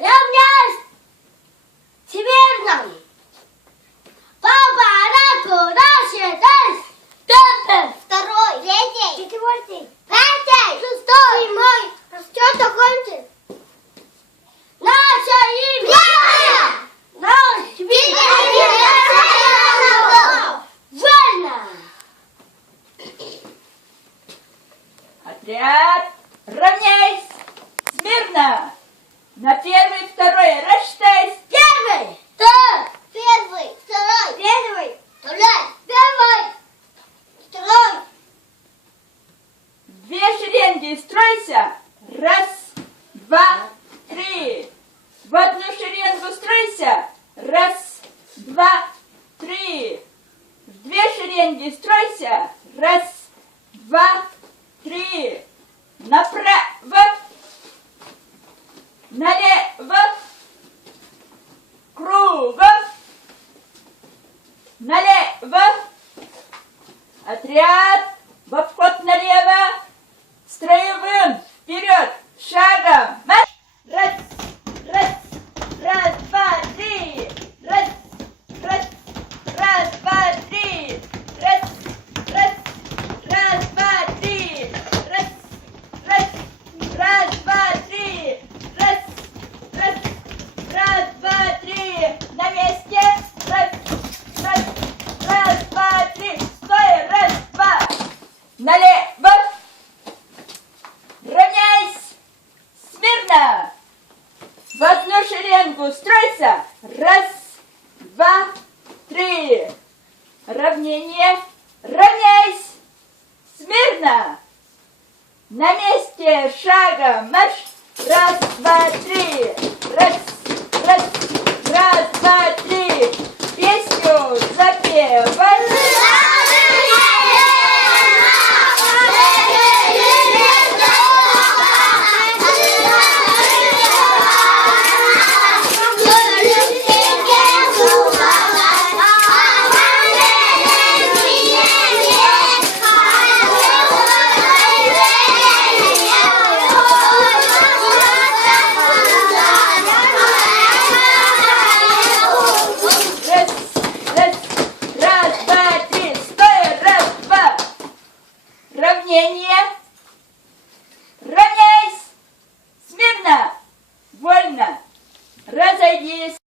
равняйсь смирно. Папа, куда считаешь? Пятый, второй, третий, четвертый, пятый, шестой, седьмой. Что такое? Наше имя! Наш вид! Вольно! Отряд, равняйсь! Смирно! На первый, второй, рассчитайся! Первый! Так! Первый! Второй! Первый! Второй! Первый! Второй! В две шеренги стройся! Раз, два, три! В одну шеренгу стройся! Раз, два, три! В две шеренги стройся! Раз, два, три! Направо! Налево! Кругом! Налево! Отряд! В обход налево! Строевым! Вперед! Шагом! Марш! Раз, раз, раз, два, три! Раз, раз, раз, два, три! Раз, раз, раз, два, три! Раз, раз, раз, два, три! Раз, раз, раз, два, три! На месте! Раз, раз, раз, два, три! Стой! Раз, два! Налево! Равняйсь! Смирно! В одну шеренгу стройся! Раз, два, три! Равнение! Равняйсь! Смирно! На месте шагом марш! Раз, два, три! Раз, раз, раз, два, три! Песню запевай! Равнение. Равняйсь. Смирно. Вольно. Разойдись.